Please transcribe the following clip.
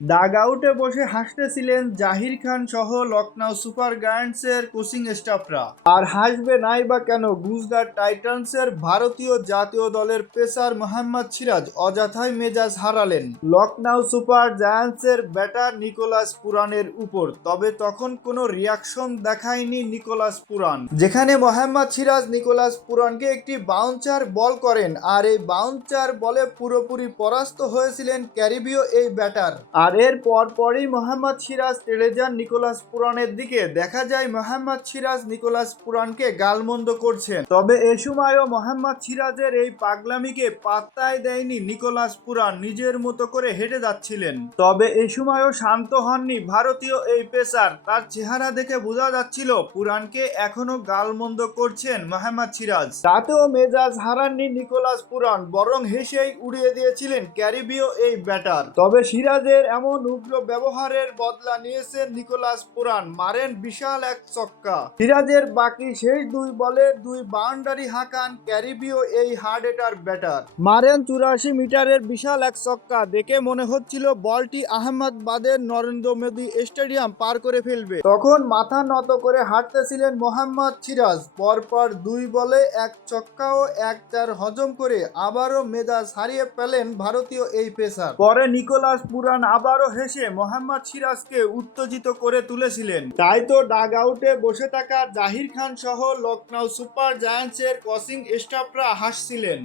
Dug আউটে বসে হাসতেছিলেন জাহির খান সহ লখনৌ সুপার জায়ান্টসের কোচিং স্টাফরা। আর হাসবে নাই বা কেন গুজরাট টাইটান্সের ভারতীয় জাতীয় দলের পেসার মোহাম্মদ সিরাজ অযথায় মেজাজ হারালেন। লখনৌ সুপার জায়ান্টসের ব্যাটার নিকোলাস পুরানের উপর, তবে তখন কোনো রিয়াকশন দেখায়নি নিকোলাস পুরান যেখানে মোহাম্মদ সিরাজ নিকোলাস পুরানকে একটি বাউন্সার বল করেন, আর এই বাউন্সার বলে পুরোপুরি পরাস্ত হয়েছিলেন ক্যারিবীয় এই ব্যাটার। আর এর পর পরই মোহাম্মদ সিরাজ তেড়ে যান নিকোলাস পুরানের দিকে। দেখা যায় মোহাম্মদ সিরাজ নিকোলাস পুরানকে গালমন্দ করছেন। তবে এ সময়ও মোহাম্মদ সিরাজের এই পাগলামিকে পাত্তায় দেয়নি নিকোলাস পুরান নিজের মতো করে হেঁটে যাচ্ছিলেন। তবে এ সময়ও শান্ত হননি ভারতীয় এই পেসার, তার চেহারা দেখে বোঝা যাচ্ছিল পুরানকে এখনও গালমন্দ করছেন মোহাম্মদ সিরাজ। তাতেও মেজাজ হারাননি নিকোলাস পুরান বরং হেসেই উড়িয়ে দিয়েছিলেন ক্যারিবীয় এই ব্যাটার। তবে সিরাজের এমন উগ্র ব্যবহারের বদলা নিয়েছেন নিকোলাস পুরান মারেন বিশাল এক চক্কা সিরাজের বাকি শেষ দুই বলে দুই বাউন্ডারি হাঁকান ক্যারিবীয় এই হার্ড এটার ব্যাটার। মারেন চুরাশি মিটারের বিশাল এক চক্কা দেখে মনে হচ্ছিল বলটি আহমেদাবাদের নরেন্দ্র মোদী স্টেডিয়াম পার করে ফেলবে। তখন মাথা নত করে হাঁটতেছিলেন মোহাম্মদ সিরাজ। পরপর দুই বলে এক চক্কা ও এক চার হজম করে আবারও মেজাজ হারিয়ে পেলেন ভারতীয় এই পেসার। পরে নিকোলাস পুরান আবারও হেসে মোহাম্মদ সিরাজকে উত্তেজিত করে তুলেছিলেন। তাই তো ডাগ আউটে বসে থাকা জাহির খান সহ লখনৌ সুপার জায়ান্টসের কসিং স্টাফরা হাসছিলেন।